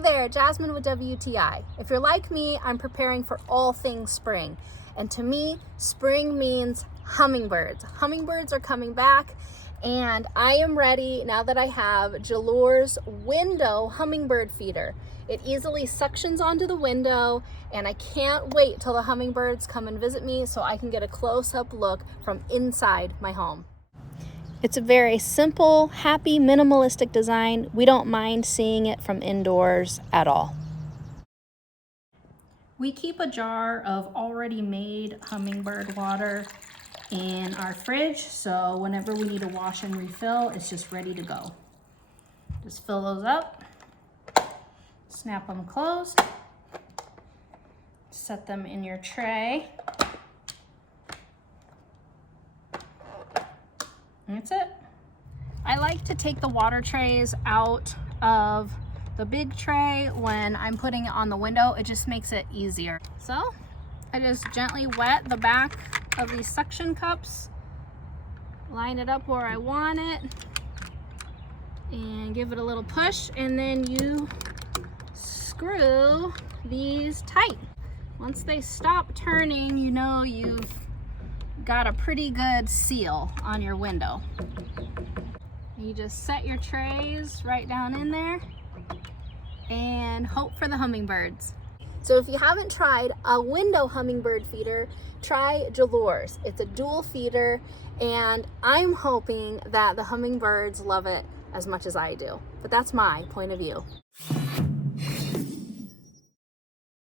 there, Jasmine with WTI. If you're like me, I'm preparing for all things spring. And to me, spring means hummingbirds. Hummingbirds are coming back, and I am ready now that I have JEALOEUR's window hummingbird feeder. It easily suctions onto the window, and I can't wait till the hummingbirds come and visit me so I can get a close-up look from inside my home. It's a very simple, happy, minimalistic design. We don't mind seeing it from indoors at all. We keep a jar of already made hummingbird water in our fridge, so whenever we need to wash and refill, it's just ready to go. Just fill those up, snap them closed, set them in your tray. That's it. I like to take the water trays out of the big tray when I'm putting it on the window. It just makes it easier. So I just gently wet the back of these suction cups, line it up where I want it, and give it a little push, and then you screw these tight. Once they stop turning, you know you've got a pretty good seal on your window. You just set your trays right down in there and hope for the hummingbirds. So if you haven't tried a window hummingbird feeder, try JEALOEUR's. It's a dual feeder, and I'm hoping that the hummingbirds love it as much as I do. But that's my point of view.